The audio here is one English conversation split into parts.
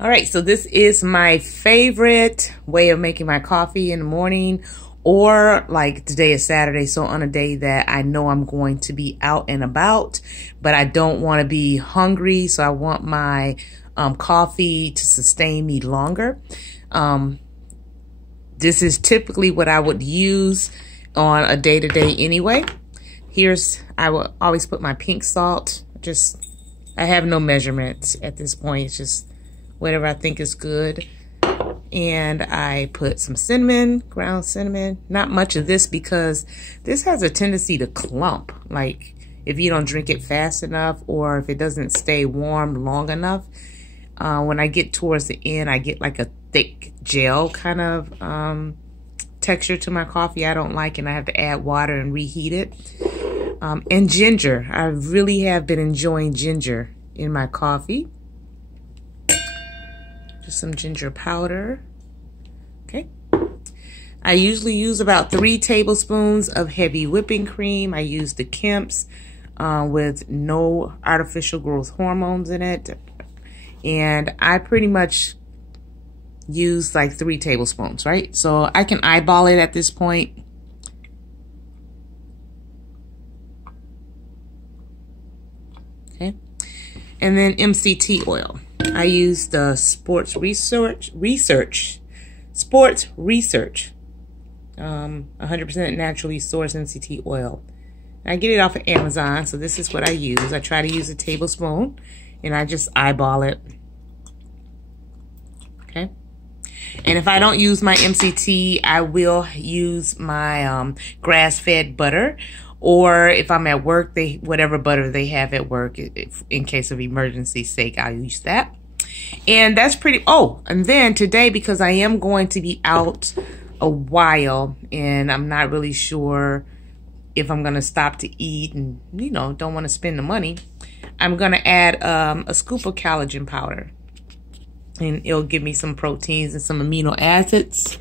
All right, so this is my favorite way of making my coffee in the morning, or like today is Saturday, so on a day that I know I'm going to be out and about, but I don't want to be hungry, so I want my coffee to sustain me longer. This is typically what I would use on a day-to-day anyway. I will always put my pink salt. I have no measurements at this point. It's just whatever I think is good. And I put some cinnamon, ground cinnamon. Not much of this because this has a tendency to clump. Like if you don't drink it fast enough, or if it doesn't stay warm long enough. When I get towards the end, I get like a thick gel kind of texture to my coffee I don't like, and I have to add water and reheat it. And ginger. I really have been enjoying ginger in my coffee. Just some ginger powder. Okay. I usually use about 3 tablespoons of heavy whipping cream. I use the Kemp's with no artificial growth hormones in it. And I pretty much use like 3 tablespoons, right? So I can eyeball it at this point. Okay. And then MCT oil. I use the Sports Research 100% naturally sourced MCT oil. I get it off of Amazon, so this is what I use. I try to use a tablespoon, and I just eyeball it. Okay. And if I don't use my MCT, I will use my grass-fed butter. Or if I'm at work, whatever butter they have at work, in case of emergency sake, I'll use that. And that's and then today, because I am going to be out a while and I'm not really sure if I'm going to stop to eat and, don't want to spend the money, I'm going to add a scoop of collagen powder. And it'll give me some proteins and some amino acids.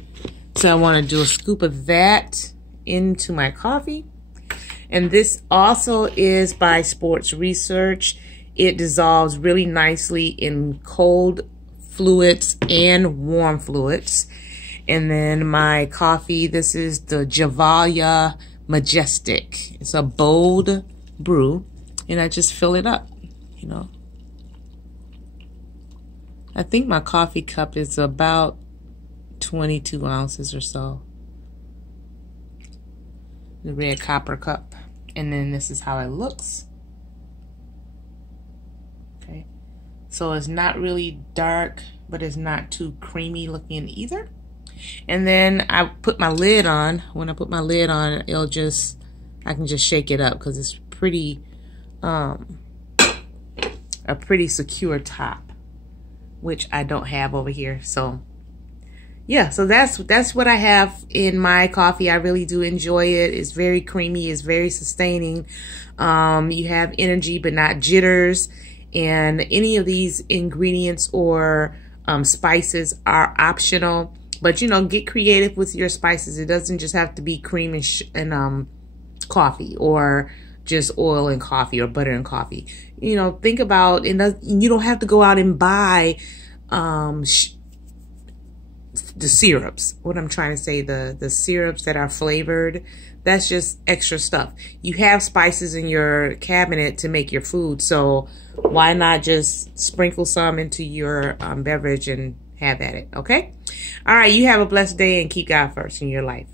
So I want to do a scoop of that into my coffee. And this also is by Sports Research. It dissolves really nicely in cold fluids and warm fluids. And then my coffee, this is the Javalia Majestic. It's a bold brew. And I just fill it up, I think my coffee cup is about 22 ounces or so. The red copper cup. And then this is how it looks. Okay. So it's not really dark, but it's not too creamy looking either. And then I put my lid on. When I put my lid on, I can just shake it up because it's pretty, a pretty secure top, which I don't have over here. So yeah, so that's what I have in my coffee. I really do enjoy it. It's very creamy. It's very sustaining. You have energy, but not jitters. And any of these ingredients or spices are optional. But, get creative with your spices. It doesn't just have to be cream and coffee, or just oil and coffee, or butter and coffee. Think about, you don't have to go out and buy the syrups. What I'm trying to say, the syrups that are flavored, that's just extra stuff. You have spices in your cabinet to make your food, so why not just sprinkle some into your beverage and have at it, okay? All right, you have a blessed day and keep God first in your life.